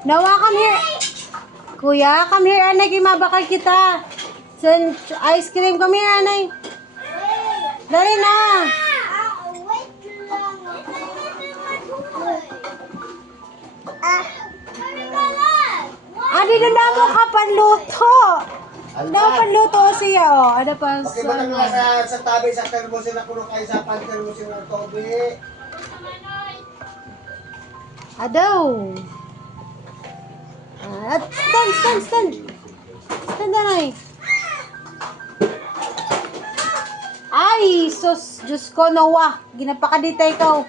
Nawa, come here. Kuya, come here, anay. Mabakal kita. San ice cream, come here, anay. Dali na. Adi na mo ka panluto. Daw panluto siya, oh. Ada pa Okay, ba nang sa tabi sa termosin na kuno kayo sa pan-termosin ng tobi. Adaw. Stand. Stand na ay. Ay, sus, Diyos ko, Noah. Ginapakadita ikaw.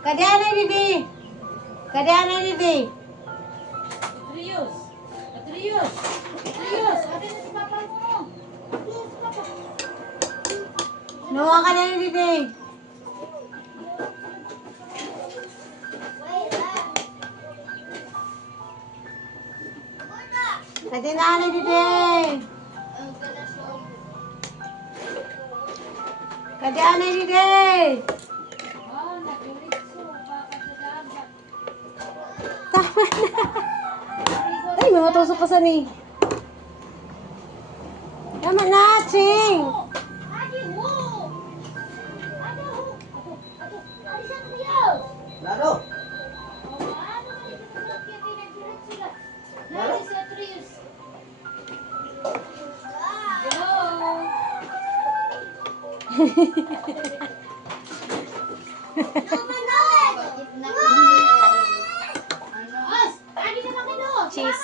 Kadianay, Didi. Kadianay, Didi. Atrius. Ate na si Papa mo. Noah ka na, Didi. Kadianay, Didi. Kadianay, Didi. Oh, naguritso. Baka sa dagat. Tama na. Ay, may matusok ka sa ni. Tama na, Ching. Lalo. Cheese.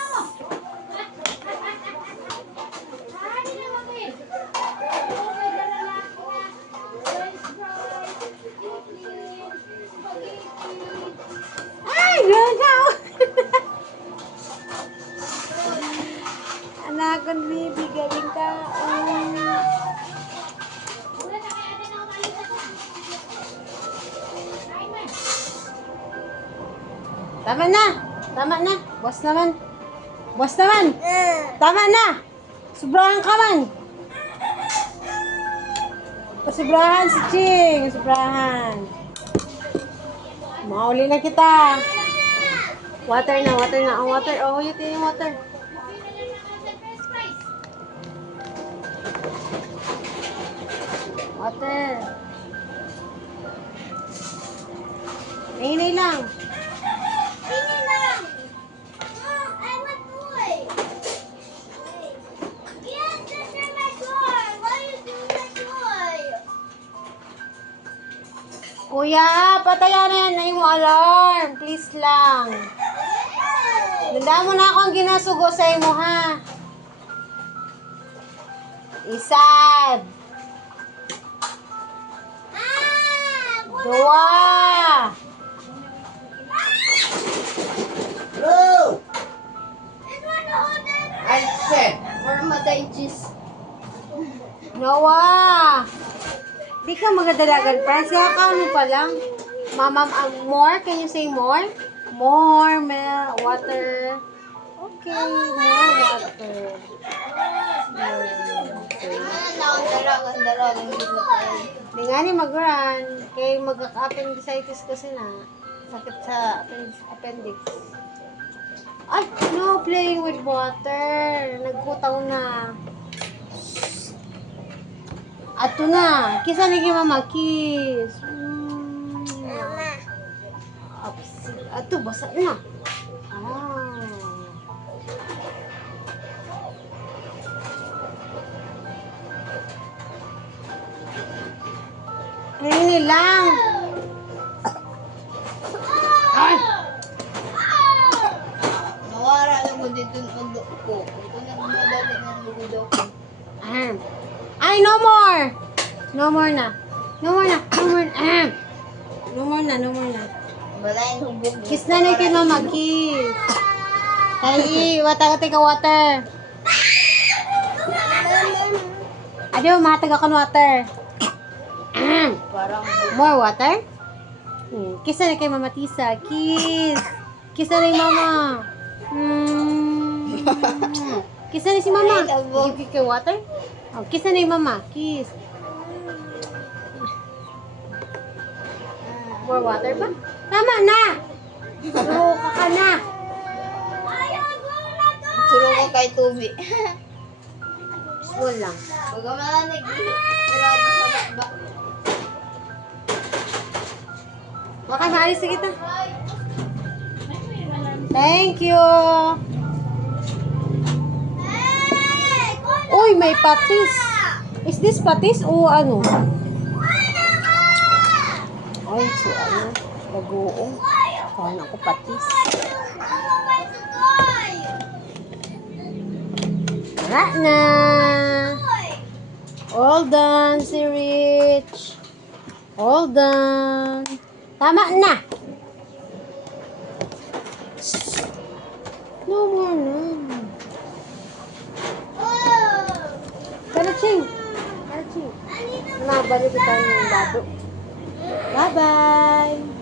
Ay, gagaw. Anak ko, baby, galing ka. Tama na. Tama na. Boss naman. Boss naman. Tama na. Sobrahan ka man. Sobrahan si Ching. Sobrahan. Mauli na kita. Water na. Ang water. Oh, yun yung water. Water. Hinay lang. Kuya, patayan na yan na yung alarm. Please lang. Nanda mo na ako ang ginasugo sa imo, ha? Isad. Dua. Hello. I said. Or maday-cheese. Noah. Di ka magadalagan, friends. Kaya ka ano pa lang. Mama, more? Can you say more? More water. Okay, more water. Di nga ni mag-run. Kaya mag-appendicitis kasi na. Sakit sa appendix. Ay, no playing with water. Nagkutaw na. Ato na. Kisa lagi mama. Kiss. Mama. Ato, basa na. Ah. Hindi lang. Ay! Nawara lang mo dito ng ulo ko. Ito na madali ng ulo ko. Ay, no more! No more na. No more na. No more na. No more na. No more na. Malayan hubog. Kiss na na kay mama. Kiss. Ay, wata ka water. Adiyo, mahatag ako ng water. Parang More water? Kiss na kay Mama Tisa. Kiss. Kiss na ni Mama. Kiss na ni si Mama. Ay, labo. Give kay water. Oh, kiss na ni Mama. Kiss. More water pa? Tama na! Luka ka na! Suro ko kay Tubi. Small lang. Huwag ka malanig. Sarado sa bakbak. Baka maalis na kita. Thank you! Uy, may patis. Is this patis o ano? Ay, so ano? Bagoong. Kaya ako patis. Wala na. All done, si Rich. All done. Tama na. No more na. Karaching. Karaching. Nabalik kita ng lado. Bye-bye.